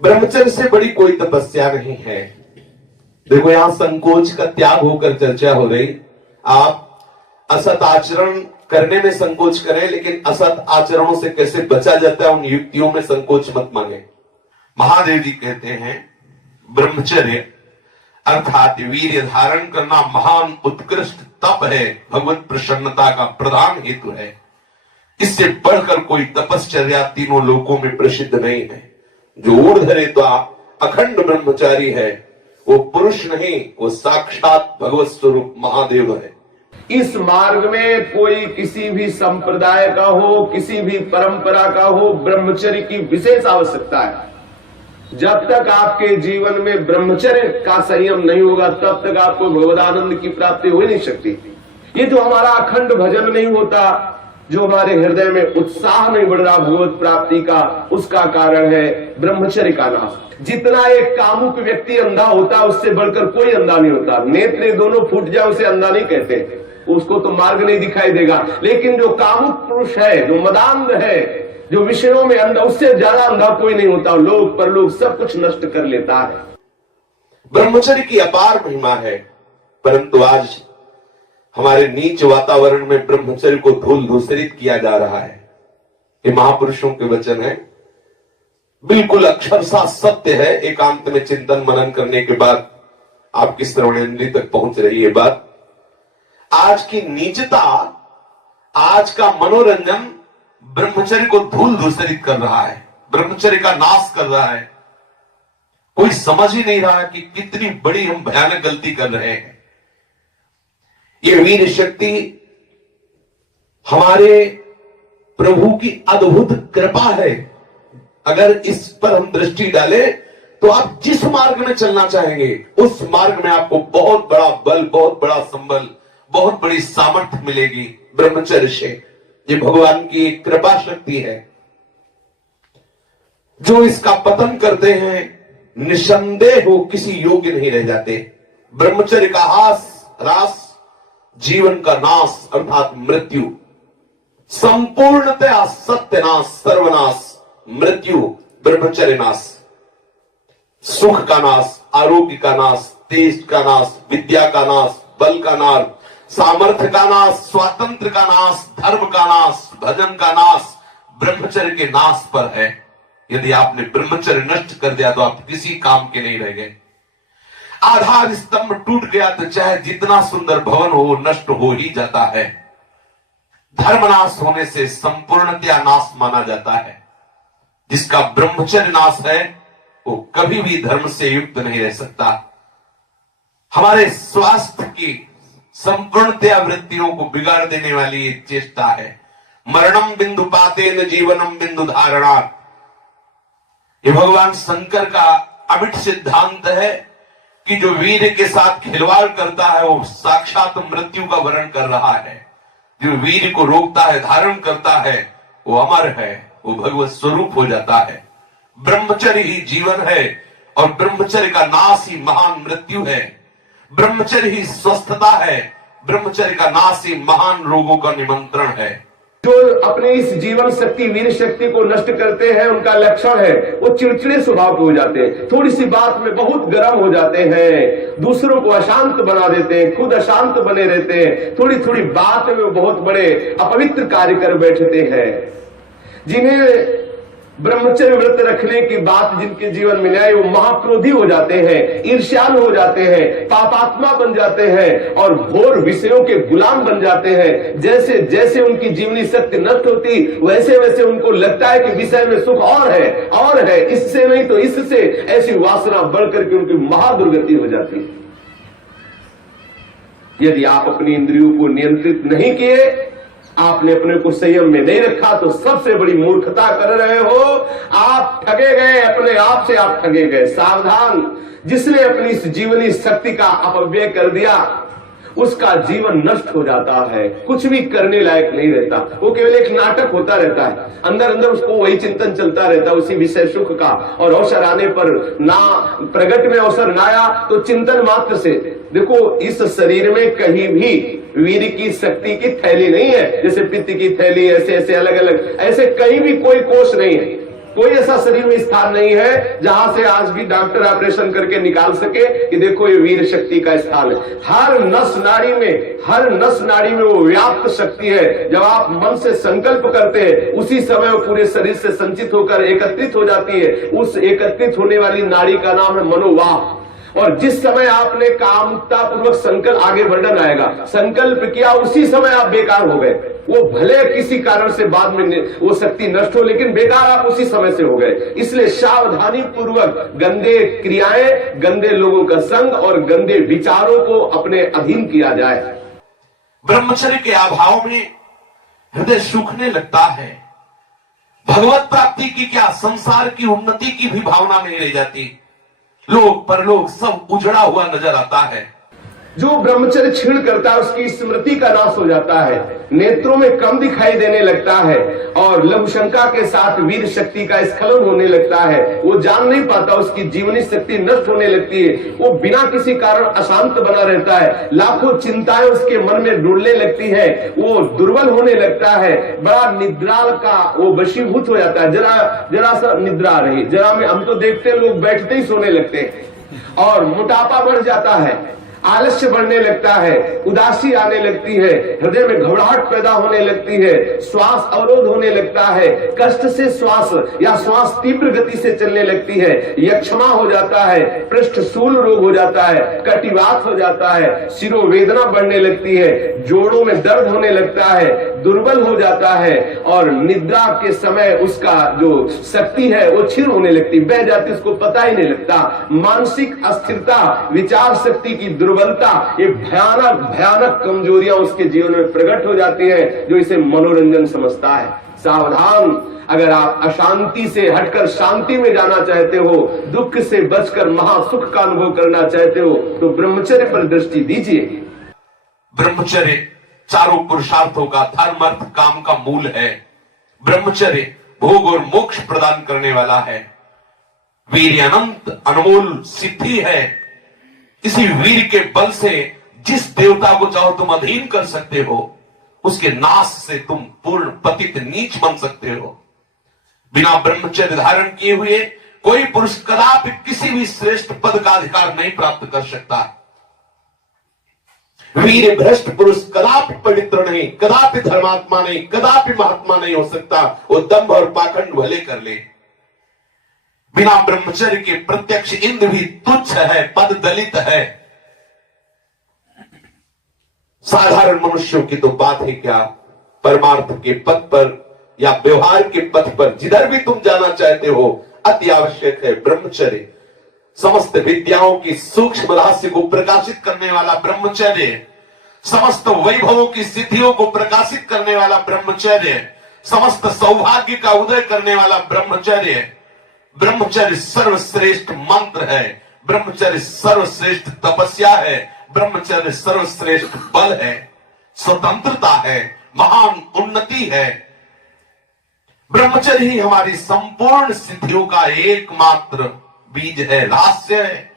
ब्रह्मचर्य से बड़ी कोई तपस्या नहीं है। देखो, यहां संकोच का त्याग होकर चर्चा हो रही। आप असत आचरण करने में संकोच करें, लेकिन असत आचरणों से कैसे बचा जाता है उन युक्तियों में संकोच मत मांगे। महादेव जी कहते हैं ब्रह्मचर्य अर्थात वीर्य धारण करना महान उत्कृष्ट तप है, भगवत प्रसन्नता का प्रधान हेतु है। इससे बढ़कर कोई तपश्चर्या तीनों लोकों में प्रसिद्ध नहीं है। जो ऊर्ध्वरेत्वा अखंड ब्रह्मचारी है वो पुरुष नहीं, वो साक्षात भगवत स्वरूप महादेव है। इस मार्ग में कोई किसी भी संप्रदाय का हो, किसी भी परंपरा का हो, ब्रह्मचर्य की विशेष आवश्यकता है। जब तक आपके जीवन में ब्रह्मचर्य का संयम नहीं होगा तब तक आपको भगवदानंद की प्राप्ति हो ही नहीं सकती। ये जो हमारा अखंड भजन नहीं होता, जो हमारे हृदय में उत्साह नहीं बढ़ रहा भगवत प्राप्ति का, उसका कारण है ब्रह्मचर्य का नाश। जितना एक कामुक व्यक्ति अंधा होता है उससे बढ़कर कोई अंधा नहीं होता। नेत्र दोनों फूट जाए उसे अंधा नहीं कहते, उसको तो मार्ग नहीं दिखाई देगा। लेकिन जो कामुक पुरुष है, जो मदांध है, जो विषयों में अंधा, उससे ज्यादा अंधा कोई नहीं होता। लोक परलोक सब कुछ नष्ट कर लेता है। ब्रह्मचर्य की अपार महिमा है, परंतु आज हमारे नीच वातावरण में ब्रह्मचर्य को धूल धूसरित किया जा रहा है। ये महापुरुषों के वचन है, बिल्कुल अक्षरशः सत्य है। एकांत में चिंतन मनन करने के बाद आपकी श्रवणेंद्रिय तक पहुंच रही है बात। आज की नीचता, आज का मनोरंजन ब्रह्मचर्य को धूल धूसरित कर रहा है, ब्रह्मचर्य का नाश कर रहा है। कोई समझ ही नहीं रहा कि कितनी बड़ी हम भयानक गलती कर रहे हैं। ये वीर शक्ति हमारे प्रभु की अद्भुत कृपा है। अगर इस पर हम दृष्टि डालें तो आप जिस मार्ग में चलना चाहेंगे उस मार्ग में आपको बहुत बड़ा बल, बहुत बड़ा संबल, बहुत बड़ी सामर्थ्य मिलेगी ब्रह्मचर्य से। ये भगवान की कृपा शक्ति है। जो इसका पतन करते हैं निसंदेह हो किसी योग्य नहीं रह जाते। ब्रह्मचर्य का ह्रास जीवन का नाश अर्थात मृत्यु, संपूर्णतया सत्यनाश, सर्वनाश, मृत्यु, ब्रह्मचर्य नाश, सुख का नाश, आरोग्य का नाश, तेज का नाश, विद्या का नाश, बल का नाश, सामर्थ्य का नाश, स्वातंत्र का नाश, धर्म का नाश, भजन का नाश ब्रह्मचर्य के नाश पर है। यदि आपने ब्रह्मचर्य नष्ट कर दिया तो आप किसी काम के नहीं रह गए। आधार स्तंभ टूट गया तो चाहे जितना सुंदर भवन हो नष्ट हो ही जाता है। धर्मनाश होने से संपूर्णतया नाश माना जाता है। जिसका ब्रह्मचर्य नाश है वो कभी भी धर्म से युक्त नहीं रह सकता। हमारे स्वास्थ्य की संपूर्णतया वृत्तियों को बिगाड़ देने वाली एक चेष्टा है। मरणम बिंदु पातेन जीवनम बिंदु धारणात्। ये भगवान शंकर का अमिट सिद्धांत है कि जो वीर के साथ खिलवाड़ करता है वो साक्षात मृत्यु का वर्ण कर रहा है। जो वीर को रोकता है, धारण करता है, वो अमर है, वो भगवत स्वरूप हो जाता है। ब्रह्मचर्य ही जीवन है और ब्रह्मचर्य का नाश ही महान मृत्यु है। ब्रह्मचर्य ही स्वस्थता है, ब्रह्मचर्य का नाश ही महान रोगों का निमंत्रण है। जो अपने इस जीवन शक्ति, वीर शक्ति को नष्ट करते हैं उनका लक्षण है वो चिड़चिड़े स्वभाव के हो जाते हैं। थोड़ी सी बात में बहुत गर्म हो जाते हैं, दूसरों को अशांत बना देते हैं, खुद अशांत बने रहते हैं। थोड़ी थोड़ी बात में वो बहुत बड़े अपवित्र कार्य कर बैठते हैं। जिन्हें ब्रह्मचर्य व्रत रखने की बात जिनके जीवन में आए वो महाक्रोधी हो जाते हैं, ईर्ष्यालु हो जाते हैं, पापात्मा बन जाते हैं और घोर विषयों के गुलाम बन जाते हैं। जैसे जैसे उनकी जीवनी शक्ति नष्ट होती वैसे वैसे उनको लगता है कि विषय में सुख और है, इससे नहीं तो इससे, ऐसी वासना बढ़ करके उनकी महादुर्गति हो जाती है। यदि आप अपनी इंद्रियों को नियंत्रित नहीं किए, आपने अपने को संयम में नहीं रखा तो सबसे बड़ी मूर्खता कर रहे हो। आप ठगे गए, अपने आप से आप ठगे गए। सावधान, जिसने अपनी इस जीवनी शक्ति का अपव्यय कर दिया उसका जीवन नष्ट हो जाता है, कुछ भी करने लायक नहीं रहता। वो केवल एक नाटक होता रहता है, अंदर अंदर उसको वही चिंतन चलता रहता है उसी विषय सुख का। और अवसर आने पर ना प्रगट में अवसर ना आया तो चिंतन मात्र से। देखो, इस शरीर में कहीं भी वीर की शक्ति की थैली नहीं है, जैसे पित्त की थैली, ऐसे ऐसे अलग अलग, ऐसे कहीं भी कोई कोष नहीं है। कोई ऐसा शरीर में स्थान नहीं है जहां से आज भी डॉक्टर ऑपरेशन करके निकाल सके कि देखो ये वीर शक्ति का स्थान है। हर नस नाड़ी में वो व्याप्त शक्ति है। जब आप मन से संकल्प करते हैं उसी समय वो पूरे शरीर से संचित होकर एकत्रित हो जाती है। उस एकत्रित होने वाली नाड़ी का नाम है मनोवाह। और जिस समय आपने कामता पूर्वक संकल्प, आगे वर्णन आएगा, संकल्प किया उसी समय आप बेकार हो गए। वो भले किसी कारण से बाद में वो शक्ति नष्ट हो, लेकिन बेकार आप उसी समय से हो गए। इसलिए सावधानी पूर्वक गंदे क्रियाएं, गंदे लोगों का संग और गंदे विचारों को अपने अधीन किया जाए। ब्रह्मचर्य के अभाव में हृदय सूखने लगता है। भगवत प्राप्ति की क्या, संसार की उन्नति की भी भावना नहीं रह जाती। लोग परलोक सब उजड़ा हुआ नजर आता है। जो ब्रह्मचर्य क्षीण करता है उसकी स्मृति का नाश हो जाता है, नेत्रों में कम दिखाई देने लगता है और लघुशंका के साथ वीर शक्ति का स्खलन होने लगता है। वो जान नहीं पाता, उसकी जीवनी शक्ति नष्ट होने लगती है। वो बिना किसी कारण अशांत बना रहता है, लाखों चिंताएं उसके मन में डुलने लगती है, वो दुर्बल होने लगता है, बड़ा निद्रा का वो वशीभूत हो जाता है। जरा सा निद्रा रही, जरा में हम तो देखते हैं लोग बैठते ही सोने लगते हैं और मोटापा बढ़ जाता है, आलस्य बढ़ने लगता है, उदासी आने लगती है, हृदय में घबराहट पैदा होने लगती है, श्वास अवरोध होने लगता है, कष्ट से श्वास या श्वास तीव्र गति से चलने लगती है, यक्षमा हो जाता है, पृष्ठशूल रोग हो जाता है, कटिवात हो जाता है, शिरोवेदना बढ़ने लगती है, जोड़ों में दर्द होने लगता है, दुर्बल हो जाता है और निद्रा के समय उसका जो शक्ति है वो क्षीण होने लगती, बह जाती, उसको पता ही नहीं लगता। मानसिक अस्थिरता, विचार शक्ति की दुर्बलता, ये भयानक कमजोरियां उसके जीवन में प्रकट हो जाती हैं, जो इसे मनोरंजन समझता है। सावधान, अगर आप अशांति से हटकर शांति में जाना चाहते हो, दुख से बचकर महासुख का अनुभव करना चाहते हो, तो ब्रह्मचर्य पर दृष्टि दीजिए। ब्रह्मचर्य चारों पुरुषार्थों का, धर्म अर्थ काम का मूल है। ब्रह्मचर्य भोग और मोक्ष प्रदान करने वाला है। वीर अनंत अनमोल सिद्धि है। इसी वीर के बल से जिस देवता को चाहो तुम अधीन कर सकते हो, उसके नाश से तुम पूर्ण पतित नीच बन सकते हो। बिना ब्रह्मचर्य धारण किए हुए कोई पुरुष कदापि किसी भी श्रेष्ठ पद का अधिकार नहीं प्राप्त कर सकता। वीर भ्रष्ट पुरुष कदापि पवित्र नहीं, कदापि धर्मात्मा नहीं, कदापि महात्मा नहीं हो सकता। वो दंभ और पाखंड भले कर ले। बिना ब्रह्मचर्य के प्रत्यक्ष इंद्र भी तुच्छ है, पद दलित है। साधारण मनुष्यों की तो बात है क्या, परमार्थ के पथ पर या व्यवहार के पथ पर जिधर भी तुम जाना चाहते हो, अति आवश्यक है ब्रह्मचर्य। समस्त विद्याओं की सूक्ष्म रहस्य को प्रकाशित करने वाला ब्रह्मचर्य, समस्त वैभवों की सिद्धियों को प्रकाशित करने वाला ब्रह्मचर्य, समस्त सौभाग्य का उदय करने वाला ब्रह्मचर्य। ब्रह्मचर्य सर्वश्रेष्ठ मंत्र है, ब्रह्मचर्य सर्वश्रेष्ठ तपस्या है, ब्रह्मचर्य सर्वश्रेष्ठ बल है, स्वतंत्रता है, महान उन्नति है। ब्रह्मचर्य ही हमारी संपूर्ण सिद्धियों का एकमात्र बीज है, रहस्य है।